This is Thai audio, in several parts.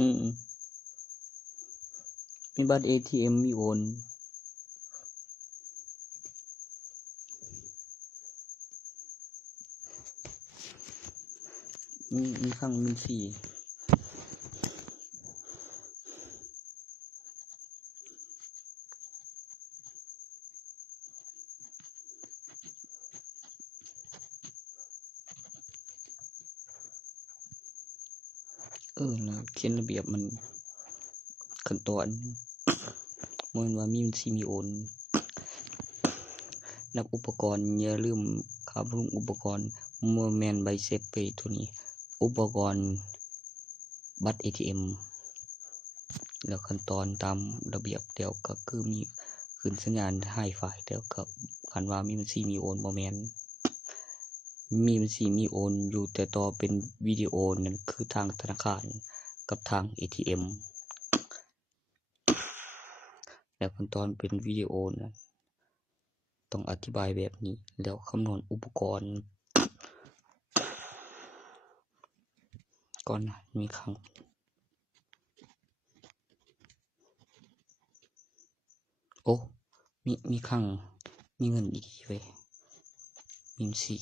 มีบัตร ATM มีโอนมีข้างมีฟรีแล้วเขียนระเบียบมันขั้นตอนมันว่ามีสิมีโอนนักอุปกรณ์อย่าลืมค่าบำรุงอุปกรณ์โมเมนต์ใบเสร็จไปตัวนี้อุปกรณ์บัตร ATM แล้วขั้นตอนตามระเบียบเดี๋ยวก็คือมีขึ้นสัญญาณให้ฝ่ายเดี๋ยวก็คันว่ามีมันสิมีโอนโมเมนต์มีมันสิมีโอนอยู่แต่ต่อเป็นวิดีโอนั่นคือทางธนาคารกับทาง ATM แล้วขั้นตอนเป็นวิดีโอนั้นต้องอธิบายแบบนี้แล้วคำนวณอุปกรณ์ก่อนมีครั้งมีครั้งมีเงินอีกเว้ยมีสี่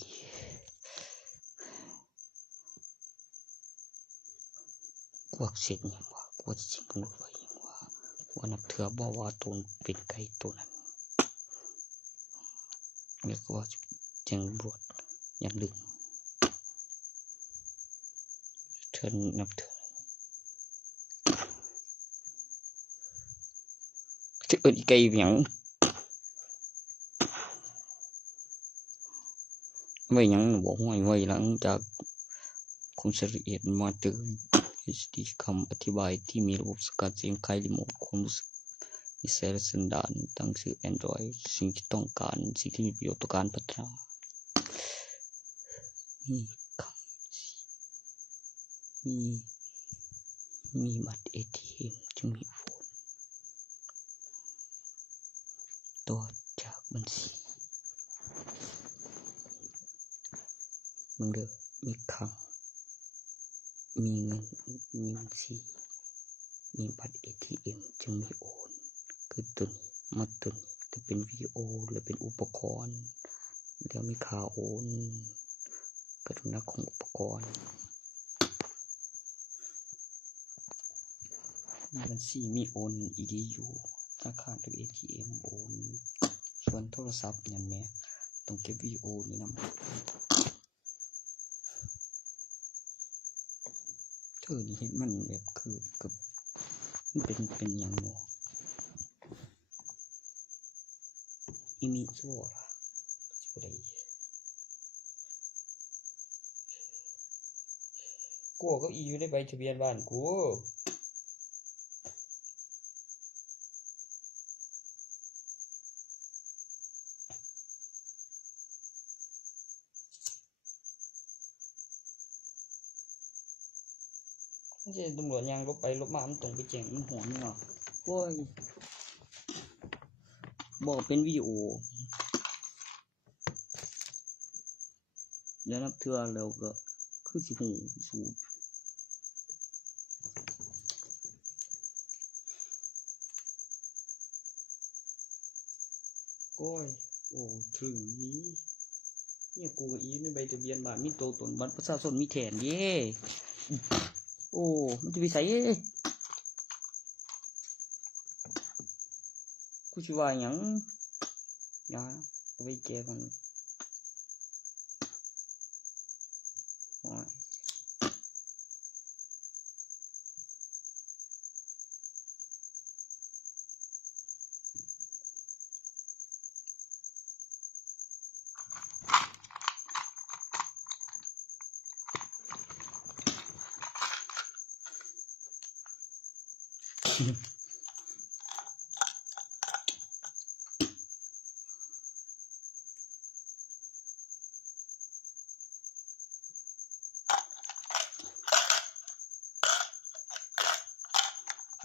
กวกเสร็จยังว่ากวกสิบนไว้ยังว่านับเถื่อบอกว่าตนเป็นไก่ตัวนั้นแล้วก็ว่าแจ้งตำรวจอย่างดึงเถื่อนนับเถื่อจะเอิ้นไก่หยังไว้หยังบอกไว้หลังจากคงละเอียดมาเจอ HD คำอธิบายที่มีระบบสกัดเสียงคล้ายรีโมทความรู้สึกนิสัยและสันดานตั้งชื่อ Android สิ่งที่ต้องการสิ่งที่มีประโยชน์ต่อการพัฒนามีบัตร ATM จึงมีโฟนต่อจากบัญชีมึงเด้อมีครั้งมีเงินมีบัญชีมีบัตร ATM จึงมีโอนคือตุนมาตุนก็เป็นวิดีโอหรือเป็นอุปกรณ์แล้วมีค่าโอนกระดับของอุปกรณ์มีบัญชีมีโอน EDU ธนาคารกับ ATM โอนส่วนโทรศัพท์นั่นแหละต้องเก็บวิดีโอนี่นำนี่เห็นมันแบบคือกับมันเป็นอย่างหนูอีมิโซ่ล่ะสิบ่ได้กูก็อีอยู่ในใบทะเบียนบ้านกูไม่ใช่ตำรวจยังลบไปลบมามันตรงไปแจ้งมันหัวนี่เนาะโอ้ยบอกเป็นวิดีโอแล้วนับเทื่อแล้วก็คือสิหูสูตรโอ้ยถึงนี้เนี่ยกูกับอีในใบทะเบียนบ้านมีตัวตนบัตรประชาชนมีแทนเย่มันจะไปใส่กูสิว่าหยังนะเอาไปแก้กันโอ้ย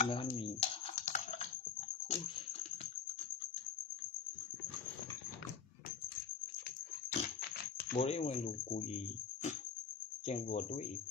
แล้วมันมีโบได้เงินลูกกูอีแจ้งตำรวจด้วยอีก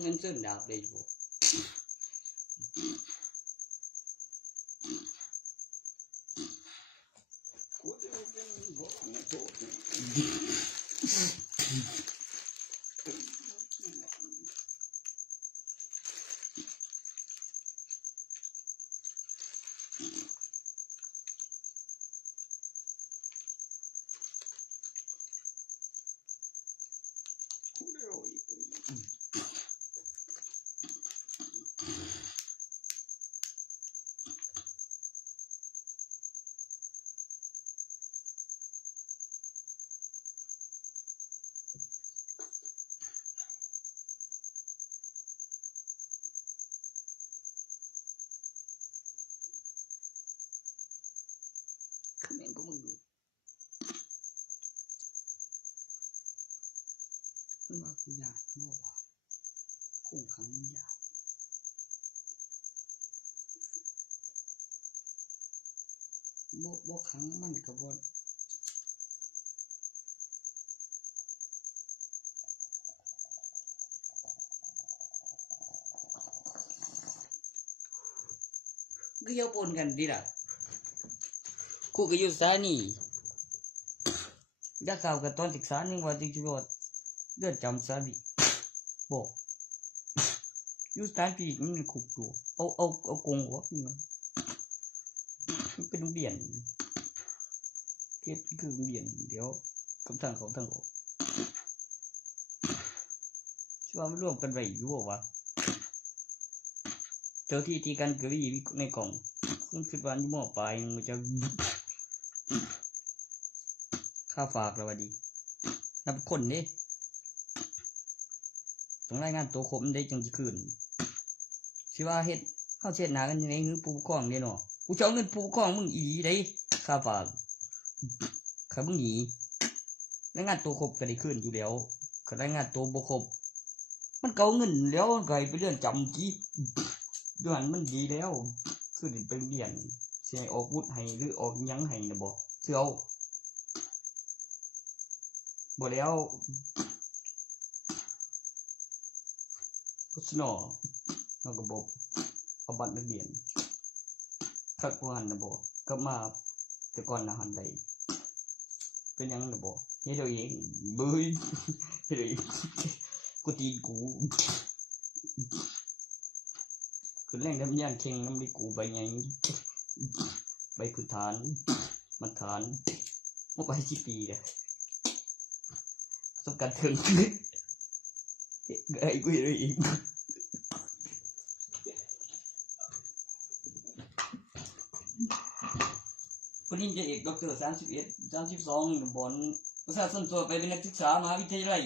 เงินเส้นดาบได้บ่กูจะเป็นบ่นะโต มันว่าคือยากบ่ว่าคงขังมันยากบ่ขังมันก็บ่ก็อย่าปนกันดิล่ะกูก็อยู่สถานีได้ข่าวกับตอนศึกษานึงว่าจิว่าเดือนจำสาบิบ่อยู่สถานที่มันคุกตัวเอากงวะมันเป็นโรงเรียนเก็บคือโรงเรียนเดี๋ยวกับทางเขาทางออกสิว่ามันร่วมกันไว้อยู่บ่วะเจ้าที่กันก็มีในกล่องคุณคิดว่าอยู่มอปลายมันจะค่าฝากแล้วว่าดีนับคนนี่ต้องรายงานตัวครบได้จังสิคืนสิว่าเฮ็ดเฮาเช็ดหน้ากันจังได๋คือผู้ปกครองนี่เนาะกูจะเอาเงินผู้ปกครองมึงอีได้ค่าฝากถ้ามึงหนีรายงานตัวครบก็ได้คืนอยู่แล้วถ้ารายงานตัวบ่ครบมันก็เอาเงินแล้วก็ให้ไปเรียนจำกี่เดือนมันดีแล้วคือไปเรียนสิให้ออกวุฒิให้หรือออกหยังให้น่ะบ่สิเอาบ่แล้วสนอก็บ่เอาบัตรนักเรียนคักว่าหั่นน่ะบ่กลับมาแต่ก่อนน่ะหันได้เป็นหยังน่ะบ่เฮ็ดเอาเองเบ้ยเฮ็ดเองกูตีกูคือแรงทำยานเข่งนำดิกูใบใหญ่ใบพื้นฐานมาฐานบ่ไป10ปีแล้วประสบการณ์ถึงไอ้กูเฮ็ดเองปริญญาเอกดร31 32บอนประชาชนทั่วไปเป็นนักศึกษามหาวิทยาลัย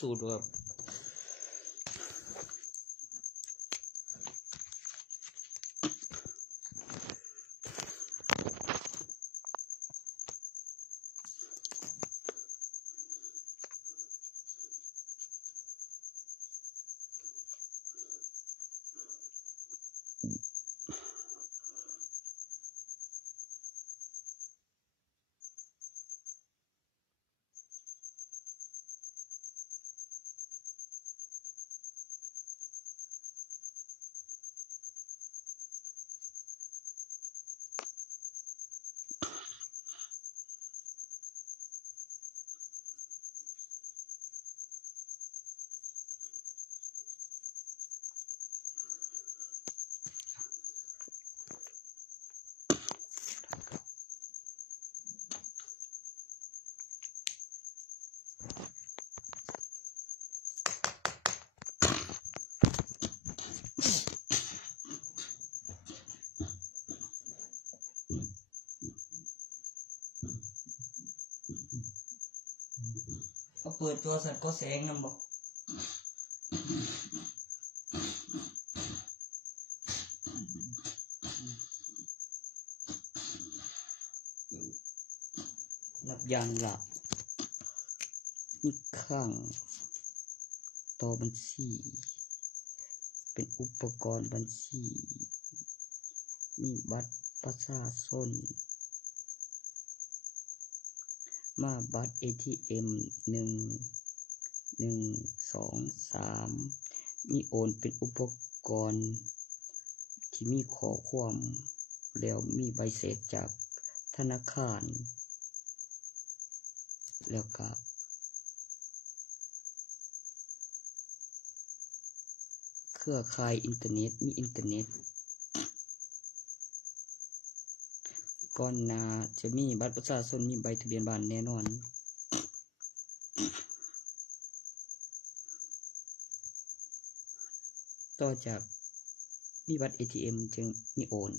สูตรครับเอาเปิดตัวสัตว์ก็แสงนำบ่ อย่างละมีข้างต่อบัญชีเป็นอุปกรณ์บัญชีมีบัตรประชาชนมาบัตร ATM 1 2 3มีโอนเป็นอุปกรณ์ที่มีข้อความแล้วมีใบเสร็จจากธนาคารแล้วก็เครือข่ายอินเทอร์เน็ตมีอินเทอร์เน็ตก่อนหน้าจะมีบัตรประชาชนมีใบทะเบียนบ้านแน่นอนต่อจากมีบัตร ATM จึงมีโอน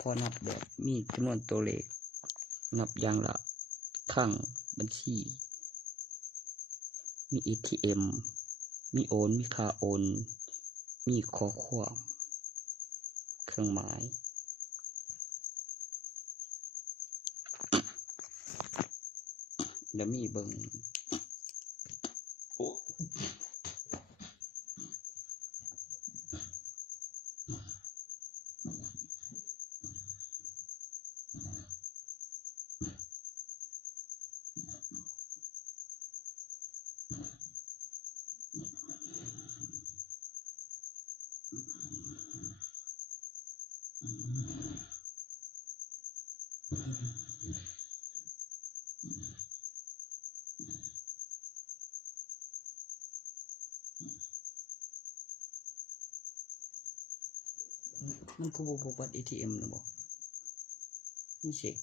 พอนับแบบมีจำนวนตัวเลขนับอย่างละครั้งบัญชีมี ATM มีโอนมีค่าโอนมีข้อความเครื่องหมายแล้วมีเบิ่งมันคือบ่พกบัตร ATM นะบ่นี่เช็ค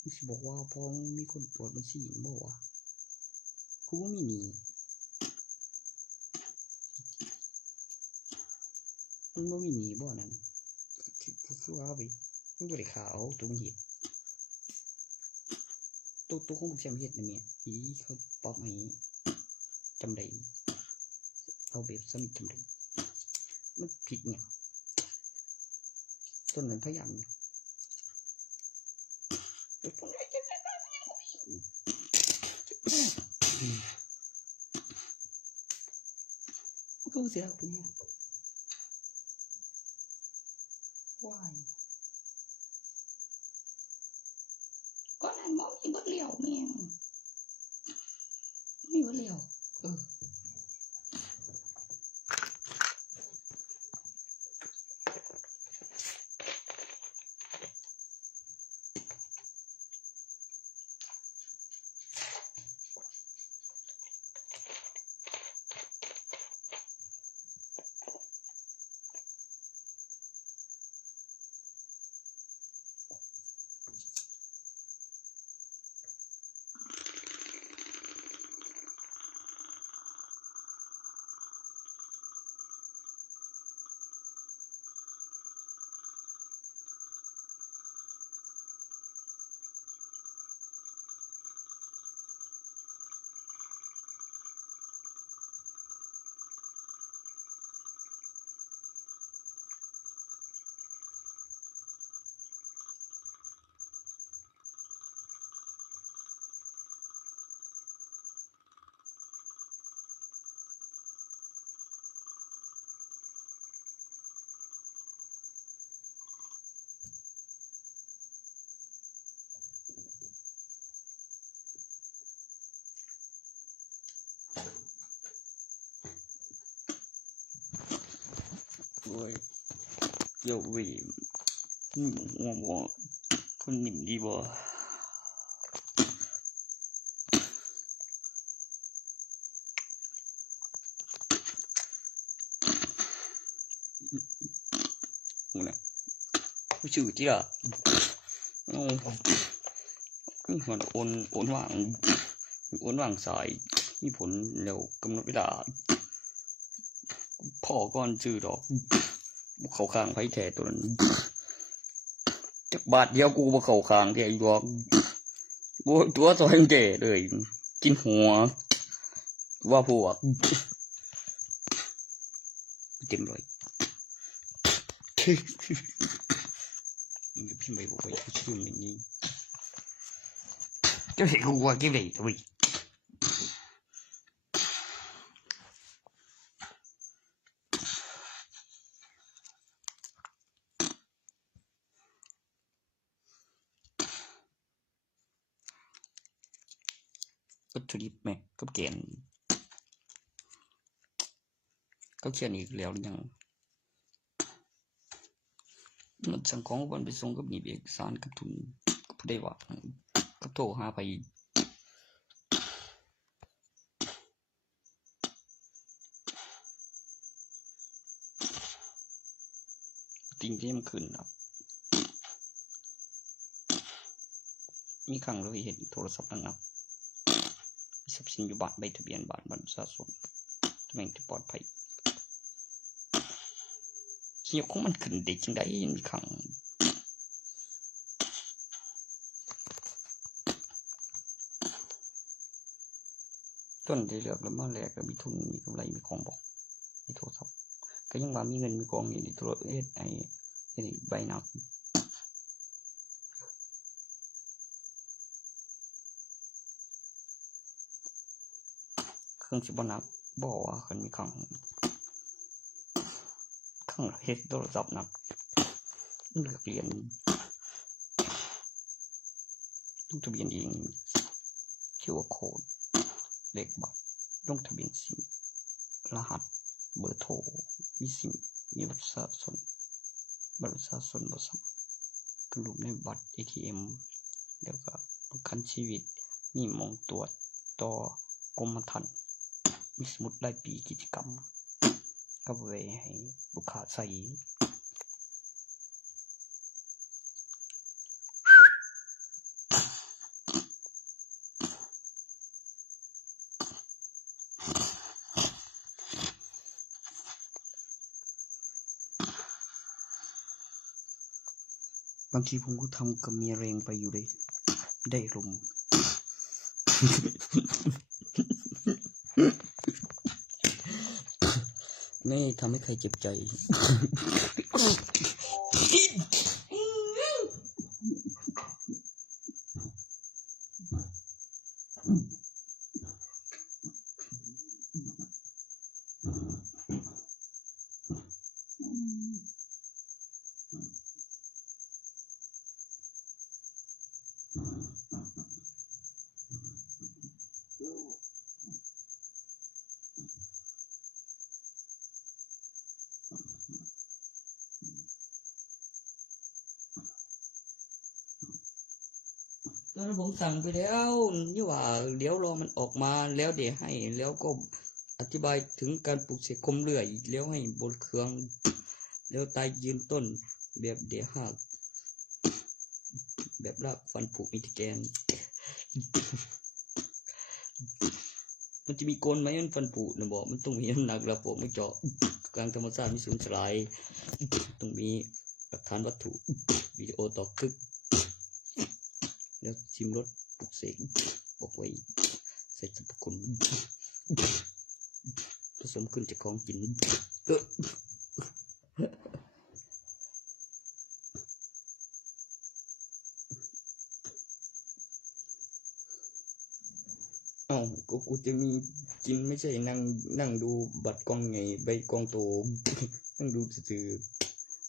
มันสิบอกว่าพอมีคนตรวจบัญชีบ่วะกูบ่มีหนี้มันบ่มีหนี้บ่นั่นคือว่าไปมันบ่ได้ข่าวตัวมันเฮ็ดตัวของบ่แซมเฮ็ดนั่นแหละอีเขาปรับให้จำได้เอาแบบสมิทจำได้มันผิดเนี่ยต้นนั้นพยายามเนี่ยกูเสียกูเนี่ยว้ายก็นั่นมองอีบ่เลี้ยวแม่งมีบ่เลี้ยวโอ้ยเดี๋ยวเว้ยหัวบ่คนนิ่มดีบ่นะกูชื่อจิล่ะมันโอนว่างสายมีผลแล้วกำหนดเวลาพอก่อนชื่อดอกบ่เข้าข้างไผแท้ตัวนั้นจักบาทเดียวกูบ่เข้าข้างแท้อีดอกบ่ตัวซอยแท้เลยกินหัวว่าพวก เต็มเลยพี่ไม่บอกไปชื่อมันนี่จะเห็นกูว่ากี่เลยตัววัตถุดิบแม่ก็เกณฑ์ก็เขียนอีกแล้วยังมันสั่งของวันไปส่งกับมีเอกสารกับทุนกับผู้ได้ว่ากับโทรหาไปติงที่มันขึ้นครับมีครั้งเราเห็นโทรศัพท์นะครับทรัพย์สินอยู่บ้านใบทะเบียนบ้านบัตรประชาชนตำแหน่งที่ปลอดภัยเกี่ยวของมันขึ้นได้จังไดมีครั้งต้นได้เลือกแล้วมาแลกแล้วมีทุนมีกำไรมีของบอกในโทรศัพท์ก็ยังว่ามีเงินมีกองอยู่ในโทรศัพท์ไอ้ใบหนักเครื่องสิบนักบอกว่าคนมีครั้งเฮ็ดโทรศัพท์หนักเลือกเรียนต้องทะเบียนเองQR code เลขบัตรลงทะเบียนซิมรหัสเบอร์โทรมีซิมมีบัตรประชาชนบ่ซ้ำกระดูกในบัตร ATM แล้วก็ประกันชีวิตมีหมองตรวจต่อกรมธรรม์มีสมุดรายปีกิจกรรมก็ไว้ให้ลูกค้าใส่บางทีผมก็ทำกับเมียแรงไปอยู่เลยได้ลมไม่ทำให้ใครเจ็บใจตอนนั้นผมสั่งไปแล้วนี่ว่าเดี๋ยวรอมันออกมาแล้วเดี๋ยวให้แล้วก็อธิบายถึงการปลูกเสกคมเลื่อยแล้วให้บนเครื่องแล้วตายยืนต้นแบบเดี๋ยวหักแบบรากฟันผุมีตะแกนมันจะมีโกนไหมมันฟันผุนะบอกมันต้องมีน้ำหนักแล้วผมไม่เจาะกลางธรรมชาติมีศูนย์สลายต้องมีหลักฐานวัตถุวิดีโอต่อคลิปแล้วชิมรสปลุกเสกบอกไว้ใส่สรรพคุณผสมขึ้นจากของกินก็กูจะมีกินไม่ใช่นั่งดูบัตรกองไงใบกองโตนั่งดูสื่อ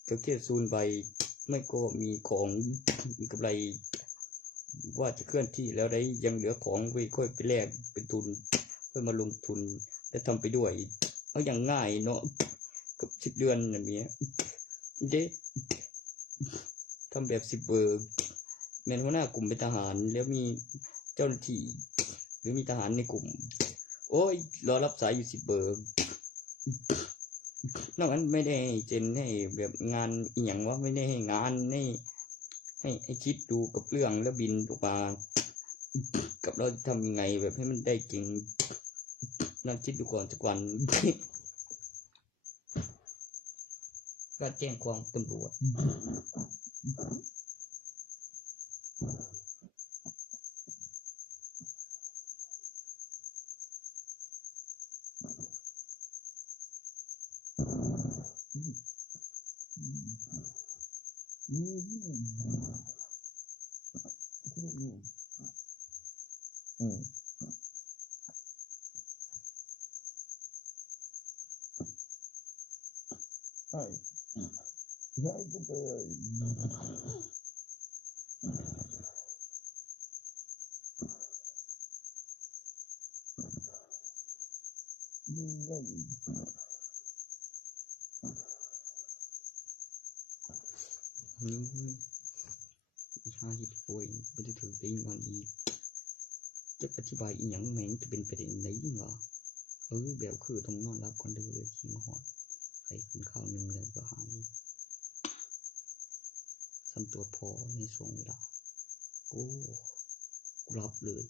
ก็แค่ซูนใบไม่ก็มีของมีกำไรว่าจะเคลื่อนที่แล้วได้ยังเหลือของไว้ค่อยไปแลกเป็นทุนค่อยมาลงทุนและทำไปด้วยเอาอย่างง่ายเนาะกับ10 เดือนอย่างเงี้ยเด็ทำแบบ10 เบิร์แม้หัวหน้ากลุ่มเป็นทหารแล้วมีเจ้าหน้าที่หรือมีทหารในกลุ่มโอ้ยรอรับสายอยู่10 เบิร์นอกนั้นไม่ได้เจนให้แบบงานอีหยังว่าไม่ได้ให้งานให้คิดดูกับเรื่องแล้วบินออกมากับเราทำยังไงแบบให้มันได้จริงนั่งคิดดูก่อนสักวันก็แจ้งความตำรวจ ชาฮิตป่วยไม่ได้ถือได้งอนอีจะอธิบายอีหยังแม่งจะเป็นประเด็นไหนยิ่งวะแบบคือต้องนอนรับก่อนเด้อขี้มาหอนใครกินข้าวหนึ่งแล้วก็หายสันตัวพอในช่วงเวลากูรับเลย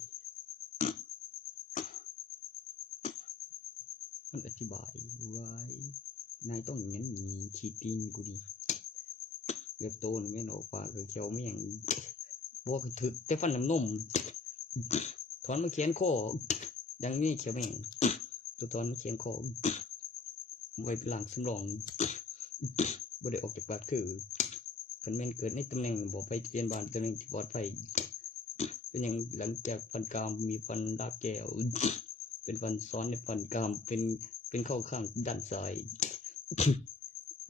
มันอธิบายไว้นายต้องอย่างนั้นมีขีดตีนกูดิเล็บโตนไม่หนอปากเขียวไม่อย่างบอกถึกแต่ฟันน้ำนมถอนมาเขียนข้อดังนี้เขียวไม่อย่างตัวถอนมาเขียนข้อไว้เป็นหลังสำรองบ่ได้ออกจากปากคือคันแม่นเกิดในตำแหน่งบอกไปเรียนบ้านตำแหน่งที่ปลอดภัยเป็นอย่างหลังจากฟันกรามมีฟันดาบแก้วเป็นฟันซ้อนในฟันกรามเป็นเข้าข้างด้านซ้าย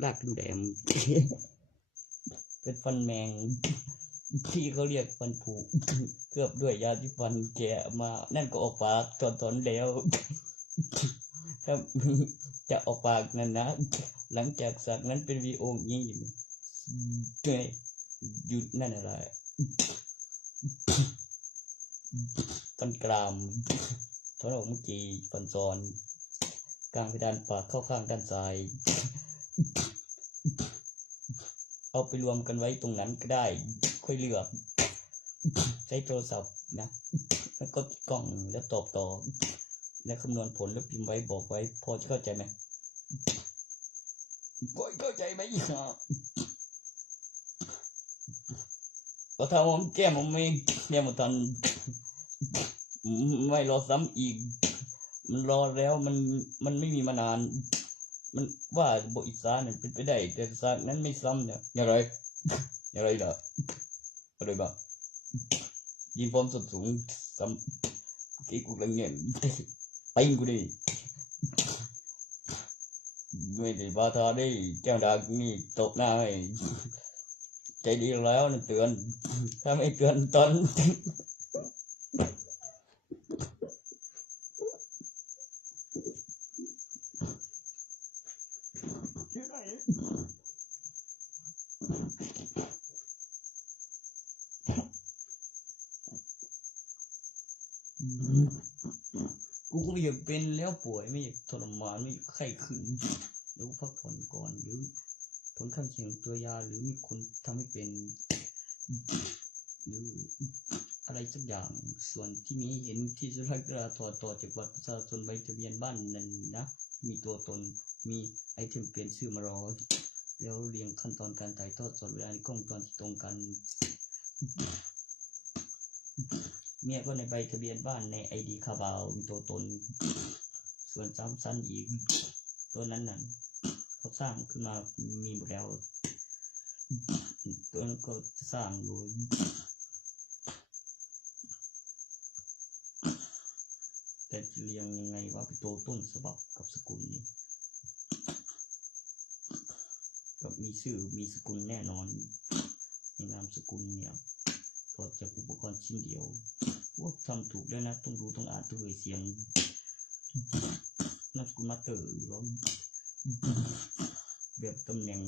ลากเป็นแหลมเป็นฟันแมงที่เขาเรียกฟันผุเคลือบด้วยยาที่ฟันแกะมานั่นก็ออกปากตอนแล้วถ้าจะออกปากนั่นนะหลังจากสักนั้นเป็นวีโอนี้หยุดนั่นอะไรฟันกรามถอนออกเมื่อกี้ฟันซ้อนกลางเพดานปากเข้าข้างด้านซ้ายเอาไปรวมกันไว้ตรงนั้นก็ได้ค่อยเลือกใช้โทรศัพท์นะแล้วก็ติดกล้องแล้วตอบต่อแล้วคำนวณผลแล้วพิมพ์ไว้บอกไว้พอจะเข้าใจไหมเข้าใจไหมก็ถ้าผมแก้ผมไม่แก้หมดทันไม่รอซ้ำอีกมันรอแล้วมันไม่มีมานานมันว่าบทอีสานเนี่ยเป็นไปได้แต่ศาสตร์นั้นไม่ซ้ำเนี่ยอย่างไรล่ะอะไรบ้างยิงพร้อมสูงซ้ำกี่กูละเงี้ยไปกูดิไม่ได้บาทาได้แก้วดานี่ตกหน้าให้ใจดีแล้วนะเตือนถ้าไม่เตือนตอนกูก็ไม่อยากเป็นแล้วป่วยไม่อยากทรมานไม่อยากไข้ขึ้นเดี๋ยวพักผ่อนก่อนหรือผลข้างเคียงตัวยาหรือมีคนทำให้เป็นหรืออะไรสักอย่างส่วนที่มีเห็นที่สุรักษาถอดต่อจากบัตรประชาชนใบทะเบียนบ้านนั่นนะมีตัวตนมีไอเทมเปลี่ยนชื่อมารอแล้วเรียงขั้นตอนการถ่ายทอดสดเวลาในกล้องตอนที่ตรงกันเมียก็ในใบทะเบียนบ้านในไอดีคาบาวมีตัวตนส่วนซ้ำซ้ำอีกตัวนั้นน่ะเขาสร้างขึ้นมามีหมดแล้วตัวนั้นก็สร้างโดยแต่จะเรียงยังไงว่าเป็นตัวต้นฉบับกับสกุลนี้กับมีชื่อมีสกุลแน่นอนในนามสกุลเนี่ยถอดจากอุปกรณ์ชิ้นเดียวพวกทำถูกด้วยนะต้องดูต้องอ่านต้องเสียงนามสกุลมาเตอร์หรือแบบตำแหน่ง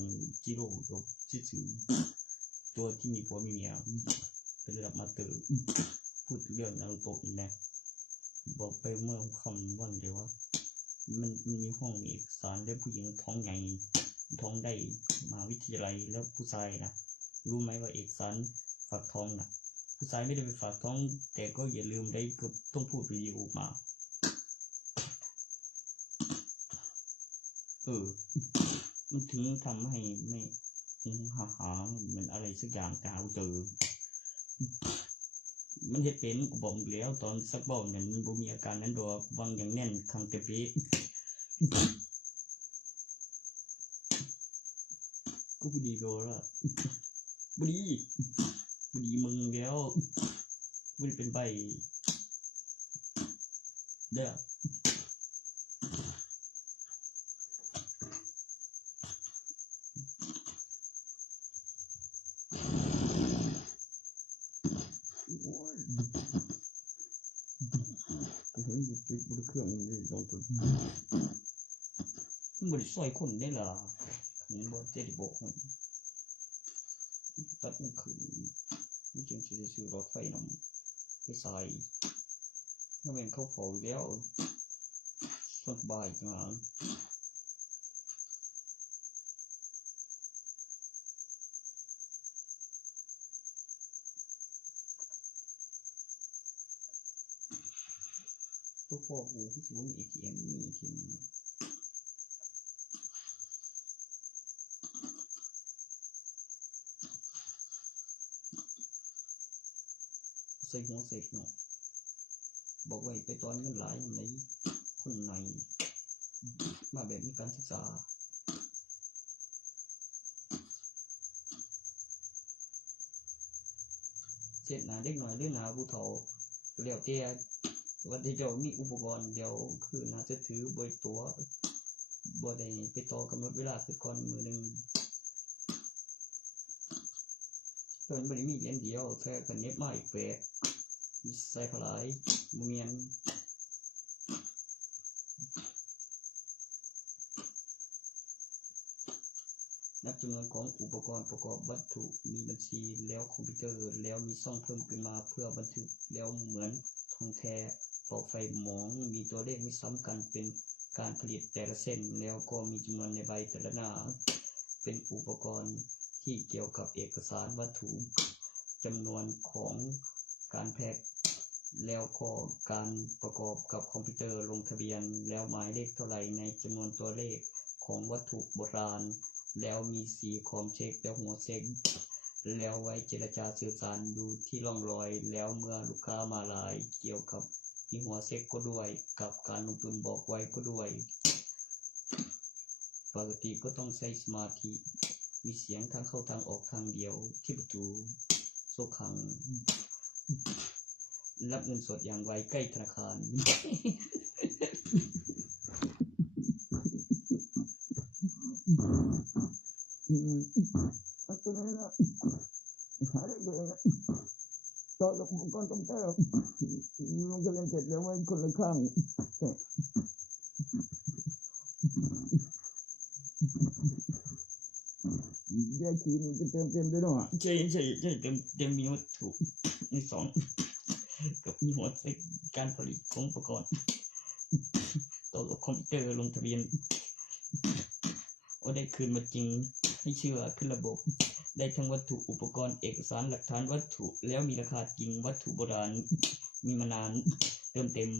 จิโร่กับชิซึตัวที่มีผัวมีเมียเป็นระดับมาเตอร์พูดเรื่องนารูโตะนะบอกไปเมื่อคำวันเดียวว่ามันมีห้องเอกสารและผู้หญิงท้องใหญ่ท้องได้มหาวิทยาลัยแล้วผู้ชายนะรู้ไหมว่าเอกสารฝากท้องนะผู้ชายไม่ได้ไปฝากท้องแต่ก็อย่าลืมได้ก็ต้องพูดวิดีโอมามันถึงทำให้ไม่หาเหมือนอะไรสักอย่างแต่หาเจอมันเห็นเป็นกูบอกแล้วตอนสักบอกเนี่ยมันบ่มีอาการนั้นดอกวางอย่างแน่นคังเตปีกูพูดดีโดแล้ว บดีมึงแล้วบดีเป็นใบเด้อเห็นบุตรเครื่องนี่ลงตัวบดีซอยคนได้ล่ะมันบ่เจ็ดบอกตัดมันขึ้นมันจึงจะซื้อรถไฟนำไปใส่ถ้าเป็นเขาเฝ้าแล้วสบายจังตัวพ่อกูที่สมมติ ATM มี ATM ใส่หัวเสกเนาะบอกไว้ไปตอนเงินหลายอย่างไรคนใหม่มาแบบมีการศึกษาเสร็จหนาเด็กหน่อยเรื่องหนาผู้เฒ่าแล้วแต่วันที่เจ้ามีอุปกรณ์เดี๋ยวคือน่าจะถือบริตัวบ่ได้ไปต่อกำหนดเวลาคือก่อนมือหนึ่งเพิ่นบ่ได้มีเย็นเดียวแค่กันเน็บมาอีกแปดใส่ผลายเมียนนับจำนวนของอุปกรณ์ประกอบวัตถุมีบัญชีแล้วคอมพิวเตอร์แล้วมีช่องเพิ่มขึ้นมาเพื่อบันทึกแล้วเหมือนทองแท้ปลอกไฟหมองมีตัวเลขไม่ซ้ำกันเป็นการผลิตแต่ละเส้นแล้วก็มีจำนวนในใบแต่ละหน้าเป็นอุปกรณ์ที่เกี่ยวกับเอกสารวัตถุจำนวนของการแพ็คแล้วก็การประกอบกับคอมพิวเตอร์ลงทะเบียนแล้วหมายเลขเท่าไหร่ในจำนวนตัวเลขของวัตถุโบราณแล้วมีสีของเช็คแล้วหัวเช็คแล้วไว้เจรจาสื่อสารดูที่ร่องรอยแล้วเมื่อลูกค้ามาลายเกี่ยวกับที่หัวเช็คก็ด้วยกับการลงทุนบอกไว้ก็ด้วยปกติก็ต้องใช้สมาธิมีเสียงทางเข้าทางออกทางเดียวที่ประตูโซ่ขังรับเงินสดอย่างไวใกล้ธนาคารตัวนี้นะหาได้เลยนะต่อกับอุปกรณ์คอมพิวเตอร์มันก็เรียนเสร็จแล้วไว้คนละข้างแยกขีดมันจะเต็มด้วยเนาะใช่เต็มมีวัตถุในสองกับมีหัวเซ็กการผลิตของอุปกรณ์ต่อกับคอมพิวเตอร์ลงทะเบียนได้คืนมาจริงให้เชื่อขึ้นระบบได้ทั้งวัตถุอุปกรณ์เอกสารหลักฐานวัตถุแล้วมีราคาจริงวัตถุโบราณมีมานานเต็ม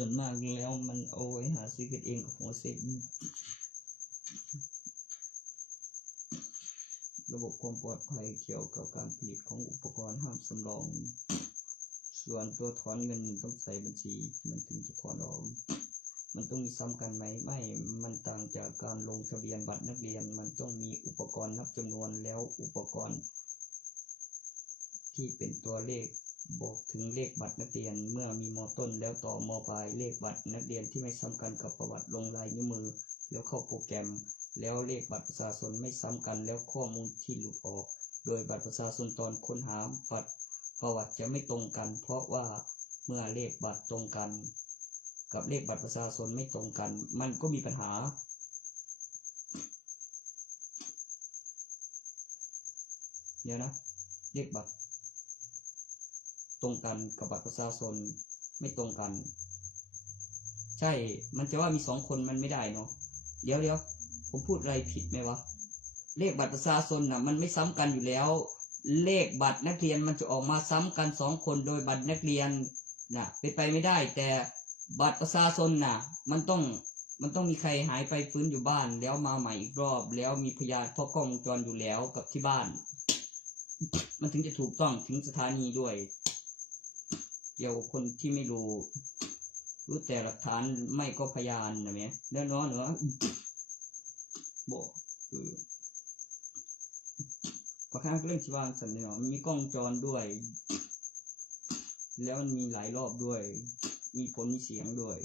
ส่วนมากแล้วมันเอาไว้หาซื้อกันเองกับหัวเซ็กระบบความปลอดภัยเกี่ยวกับการผลิตของอุปกรณ์ห้ามสำรองส่วนตัวถอนเงินมันต้องใส่บัญชีมันถึงจะถอนออกมันต้องมีซ้ำกันไหมไม่มันต่างจากการลงทะเบียนบัตรนักเรียนมันต้องมีอุปกรณ์นับจำนวนแล้วอุปกรณ์ที่เป็นตัวเลขบอกถึงเลขบัตรนักเรียนเมื่อมีม.ต้นแล้วต่อม.ปลายเลขบัตรนักเรียนที่ไม่ซ้ำกันกับประวัติลงลายนิ้วมือแล้วเข้าโปรแกรมแล้วเลขบัตรประชาชนไม่ซ้ำกันแล้วข้อมูลที่หลุดออกโดยบัตรประชาชนตอนค้นหาบัตรประวัติจะไม่ตรงกันเพราะว่าเมื่อเลขบัตรตรงกันกับเลขบัตรประชาชนไม่ตรงกันมันก็มีปัญหาเดี๋ยวนะเลขบัตรตรงกันกับบัตรประชาชนไม่ตรงกันใช่มันจะว่ามีสองคนมันไม่ได้เนาะเดี๋ยวผมพูดอะไรผิดไหมวะเลขบัตรประชาชนน่ะมันไม่ซ้ำกันอยู่แล้วเลขบัตรนักเรียนมันจะออกมาซ้ำกันสองคนโดยบัตรนักเรียนน่ะเป็นไปไม่ได้แต่บัตรประชาชนน่ะมันต้องมีใครหายไปฟื้นอยู่บ้านแล้วมาใหม่อีกรอบแล้วมีพยานพบกล้องวงจรอยู่แล้วกับที่บ้าน มันถึงจะถูกต้องถึงสถานีด้วยเกี่ยวกับคนที่ไม่รู้แต่หลักฐานไม่ก็พยานนะแม่แล้วเนาะบ่ประการเรื่องสิวางสันเนาะมีกล้องจรด้วยแล้วมันมีหลายรอบด้วยมีผลมีเสียงด้วย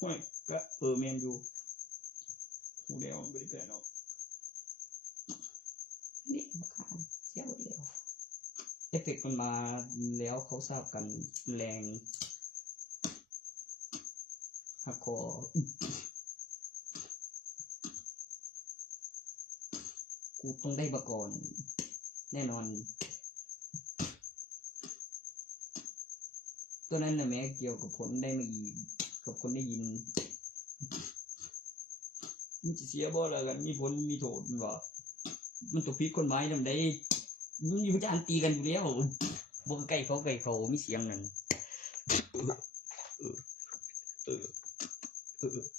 ห้วยก็แม่นอยู่ฮู้แล้วบ่ได้แปลเนาะนี่บ่คานเสียหมดแล้วเอฟเฟกต์มันมาแล้วเขาทราบกันแรงฮักคอกูต้องได้บก่อนแน่นอนตัวนั้นน่ะแม้เกี่ยวกับผลได้มาอีกกับคนได้ยินมันสิเสียบ่ล่ะกันมีผลมีโทษว่ามันตกผิดกฎหมายนำได้มันอยู่จานตีกันอยู่แล้วบ่ใกล้เขามีเสียงนั่น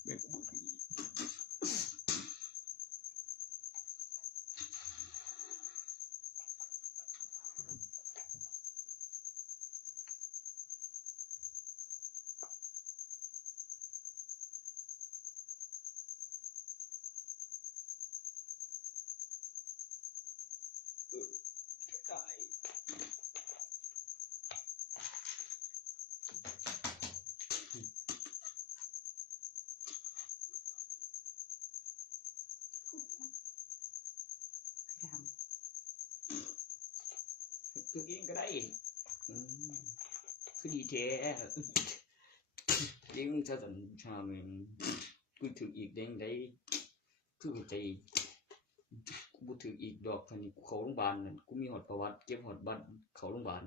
แม่นบ่ตัวเองก็ได้คือดีแท้เลี้ยงจะสัญชามันกูถึงอีกเด้งได้คือใจกูบ่ถึงอีกดอกคันนี้กูเข้าโรงพยาบาลนั่นกูมีฮอดประวัติเก็บฮอดบัตรเข้าโรงพยาบาล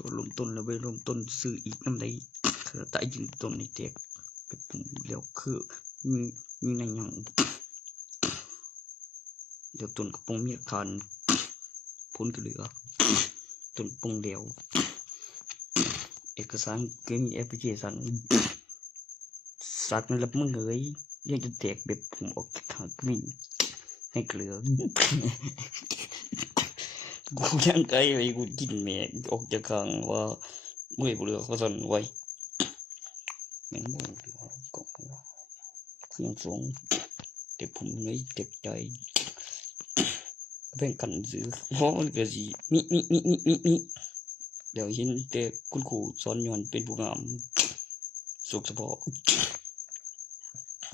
ตัวลมต้นแล้วไปลมต้นซื้ออีกนำได้คือตายยิงต้นนี่แตกไปปุ่มแล้วคือมีในหยังเดี๋ยวต้นกระปงมีอาการพ้นก็เหลือต้นปงเดียวเอกสารเกมแอปพลิเคชันสักนั้นรับมึงเอ้ยยังจะแตกแบบผมออกจากทางกลิ่นให้เกลือกูยังไกลไปกูกินแม่ออกจากข้างว่าเมื่อยบ่เหลือเขาสั่นไว้แม่นบ่ก็เครื่องสงแต่ผมเลยเจ็บใจแบ่งกันซื้อเพราะมันก็สิมิเดี๋ยวเห็นแต่คุณครูสอนย้อนเป็นผู้งามสุขเฉพาะ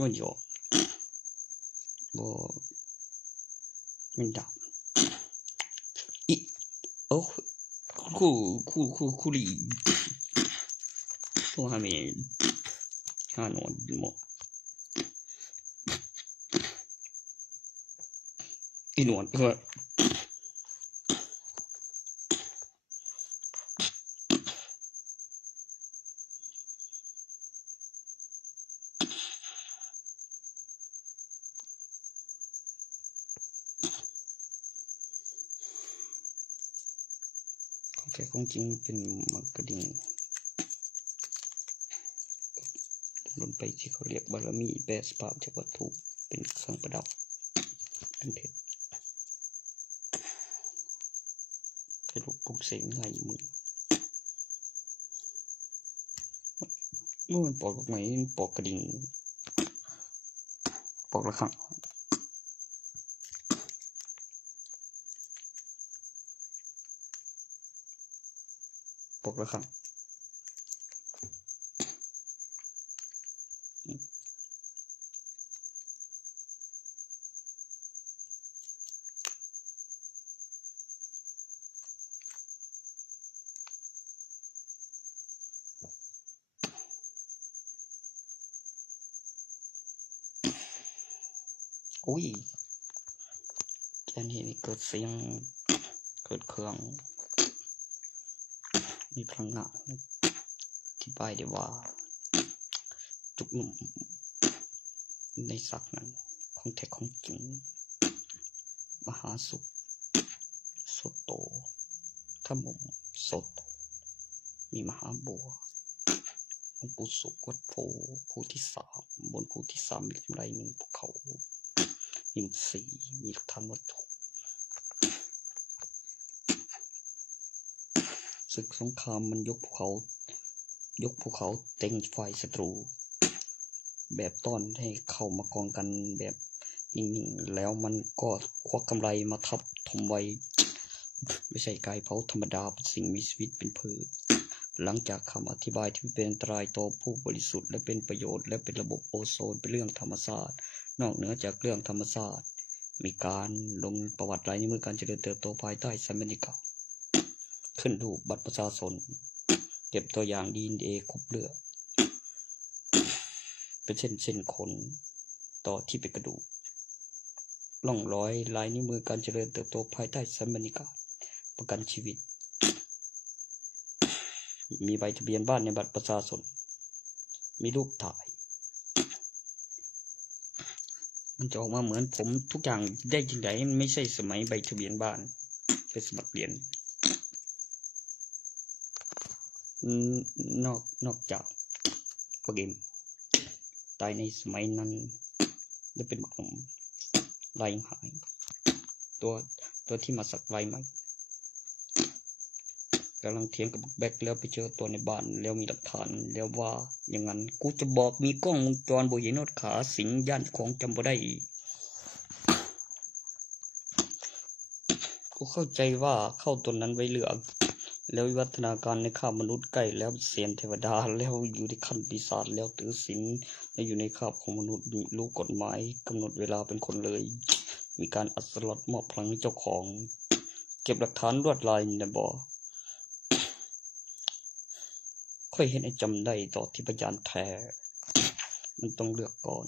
มันหยอกบ่แม่นดาโอ้ครูลีโทรหาแม่หานอนหมออีหนวดก็ แต่ของจริงเป็นมังกรดิ่งลงไปที่เขาเรียกบารมีแปลสภาพจากวัตถุเป็นเครื่องประดับเป็นเพชรให้ลูกปลุกเสกง่ายมือเมื่อมันปอกดอกไม้ปอกกระดิ่งปอกระฆังปอกระฆังอุ้ยแค่นี้เกิดเสียงเกิดเครื่องมีพลังงานอธิบายได้ว่าทุกหนุ่มในศักนั้นของแท้ของจริงมหาสุขโสโตถ้ามุมโสโตมีมหาบัวหลวงปู่สุขวัดโพภูที่สามบนภูที่สามมีกำไรหนึ่งภูเขามีสี่มีหลักฐานวัตถุศึกสงครามมันยกภูเขาเต็งไฟศัตรูแบบต้อนให้เข้ามากองกันแบบนิ่งๆแล้วมันก็ควักกำไรมาทับถมไว้ไม่ใช่กายเผาธรรมดาเป็นสิ่งมีชีวิตเป็นพืชหลังจากคำอธิบายที่เป็นอันตรายต่อผู้บริสุทธิ์และเป็นประโยชน์และเป็นระบบโอโซนเป็นเรื่องธรรมชาตินอกเหนือจากเรื่องธรรมชาติมีการลงประวัติลายนิ้วมือการเจริญเติบโตภายใต้สมนิกาขึ้นรูปบัตรประชาชนเก็บตัวอย่าง DNA ครบเลือดเป็นเส้นขนต่อที่เป็นกระดูกร่องรอยลายนิ้วมือการเจริญเติบโตภายใต้สมนิกาประกันชีวิตมีใบทะเบียนบ้านในบัตรประชาชนมีรูปถ่ายมันจะออกมาเหมือนผมทุกอย่างได้จริงไหนไม่ใช่สมัยใบทะเบียนบ้านเป็นสมัครเรียนนอกจากโปรแกรมตายในสมัยนั้นได้เป็นบักหนุ่มลายหายตัวที่มาสักลายใหม่กำลังเถียงกับแบ็คแล้วไปเจอตัวในบ้านแล้วมีหลักฐานแล้วว่าอย่างนั้นกูจะบอกมีกล้องวงจรบ่เห็นนอดขาสิงย่านของจำบ่ได้กูเข้าใจว่าเข้าตัวนั้นไว้เหลือแล้ววิวัฒนาการในข้ามนุษย์ใกล้แล้วเสียนเทวดาแล้วอยู่ในขั้นปีศาจแล้วถือศีลแล้วอยู่ในคาบของมนุษย์รู้กฎหมายกำหนดเวลาเป็นคนเลยมีการอัดสล็อตมอบพลังให้เจ้าของเก็บหลักฐานลวดลายในบ่อค่อยเห็นไอ้จำได้ต่อที่พยานแท้มันต้องเลือกก่อน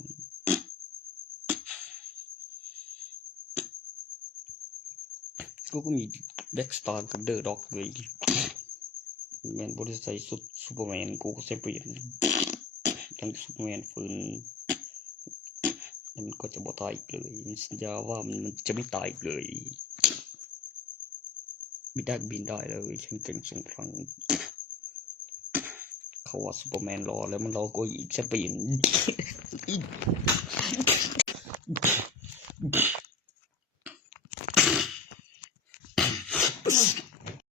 กูก็มีแบ็กสตาร์กับเดอะด็อกเลยแมนบริษัทสุดซูเปอร์แมนกูก็ใส่เปลี่ยนยังซูเปอร์แมนฟื้นมันก็จะบ่ตายอีกเลยมันสัญญาว่ามันจะไม่ตายอีกเลยบินได้เลยฉันเก่งส่งพลังเขาว่าซูเปอร์แมนรอแล้วมันรอกูอีกฉันเปลี่ยน